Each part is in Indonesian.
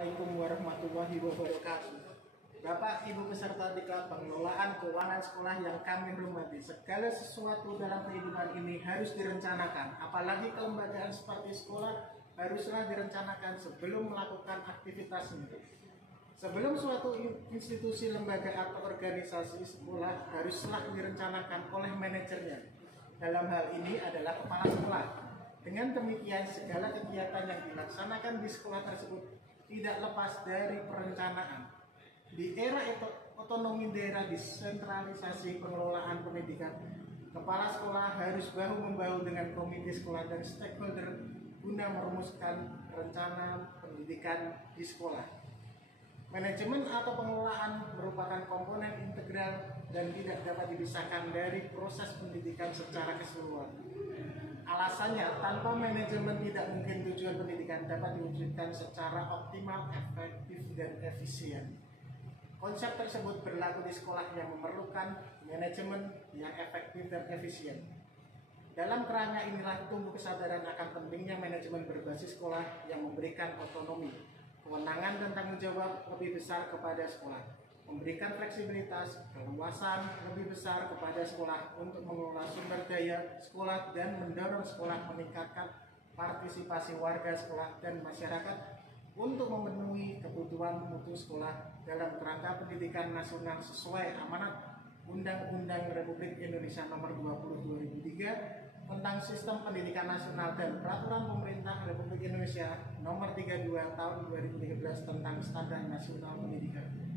Assalamualaikum warahmatullahi wabarakatuh. Bapak, Ibu peserta diklat pengelolaan keuangan sekolah yang kami hormati, segala sesuatu dalam kehidupan ini harus direncanakan. Apalagi kelembagaan seperti sekolah haruslah direncanakan sebelum melakukan aktivitasnya. Sebelum suatu institusi, lembaga atau organisasi sekolah haruslah direncanakan oleh manajernya. Dalam hal ini adalah kepala sekolah. Dengan demikian, segala kegiatan yang dilaksanakan di sekolah tersebut tidak lepas dari perencanaan. Di era otonomi daerah, desentralisasi pengelolaan pendidikan, kepala sekolah harus bahu-membahu dengan komite sekolah dan stakeholder guna merumuskan rencana pendidikan di sekolah. Manajemen atau pengelolaan merupakan komponen integral dan tidak dapat dipisahkan dari proses pendidikan secara keseluruhan. Alasannya, tanpa manajemen tidak mungkin tujuan pendidikan dapat diwujudkan secara optimal, efektif, dan efisien. Konsep tersebut berlaku di sekolah yang memerlukan manajemen yang efektif dan efisien. Dalam kerangka inilah tumbuh kesadaran akan pentingnya manajemen berbasis sekolah yang memberikan otonomi, kewenangan dan tanggung jawab lebih besar kepada sekolah, memberikan fleksibilitas, keluasan lebih besar kepada sekolah untuk mengelola sumber daya sekolah dan mendorong sekolah meningkatkan partisipasi warga sekolah dan masyarakat untuk memenuhi kebutuhan mutu sekolah dalam kerangka pendidikan nasional sesuai amanat Undang-Undang Republik Indonesia Nomor 20 2003 tentang Sistem Pendidikan Nasional dan Peraturan Pemerintah Republik Indonesia Nomor 32 Tahun 2013 tentang Standar Nasional Pendidikan.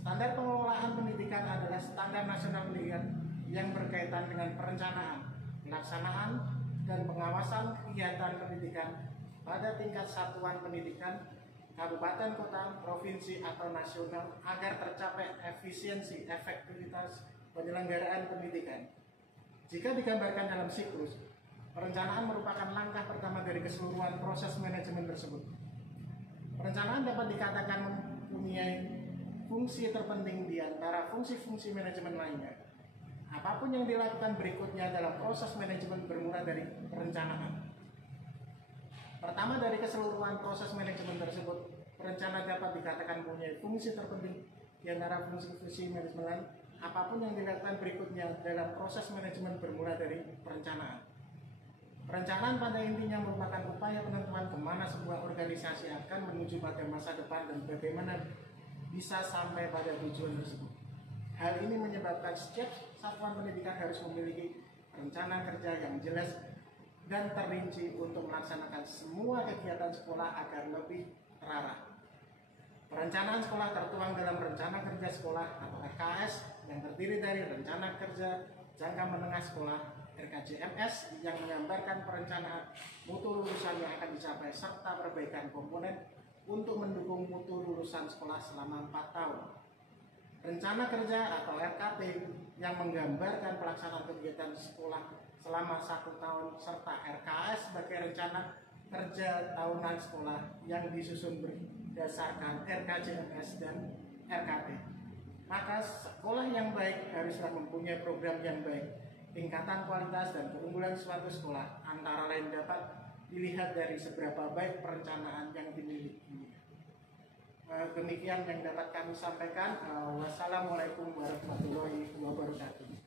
Standar pengelolaan pendidikan adalah standar nasional pendidikan yang berkaitan dengan perencanaan, pelaksanaan, dan pengawasan kegiatan pendidikan pada tingkat satuan pendidikan, kabupaten, kota, provinsi, atau nasional agar tercapai efisiensi, efektivitas penyelenggaraan pendidikan. Jika digambarkan dalam siklus, perencanaan merupakan langkah pertama dari keseluruhan proses manajemen tersebut. Perencanaan dapat dikatakan mempunyai fungsi terpenting di antara fungsi-fungsi manajemen lainnya. Apapun yang dilakukan berikutnya dalam proses manajemen bermula dari perencanaan. Pertama, dari keseluruhan proses manajemen tersebut, perencanaan dapat dikatakan mempunyai fungsi terpenting di antara fungsi-fungsi manajemen lain. Apapun yang dilakukan berikutnya dalam proses manajemen bermula dari perencanaan. Perencanaan pada intinya merupakan upaya penentuan kemana sebuah organisasi akan menuju pada masa depan dan bagaimana bisa sampai pada tujuan tersebut. Hal ini menyebabkan setiap satuan pendidikan harus memiliki rencana kerja yang jelas dan terinci untuk melaksanakan semua kegiatan sekolah agar lebih terarah. Perencanaan sekolah tertuang dalam Rencana Kerja Sekolah atau RKS yang terdiri dari Rencana Kerja Jangka Menengah Sekolah RKJMS yang menggambarkan perencanaan mutu lulusan yang akan dicapai serta perbaikan komponen untuk mendukung mutu lulusan sekolah selama 4 tahun. Rencana Kerja atau RKT yang menggambarkan pelaksanaan kegiatan sekolah selama 1 tahun serta RKS sebagai Rencana Kerja Tahunan Sekolah yang disusun berdasarkan RKJMS dan RKT. Maka sekolah yang baik haruslah mempunyai program yang baik. Tingkatan kualitas dan keunggulan suatu sekolah antara lain dapat dilihat dari seberapa baik perencanaan yang dimiliki. Demikian yang dapat kami sampaikan. Wassalamualaikum warahmatullahi wabarakatuh.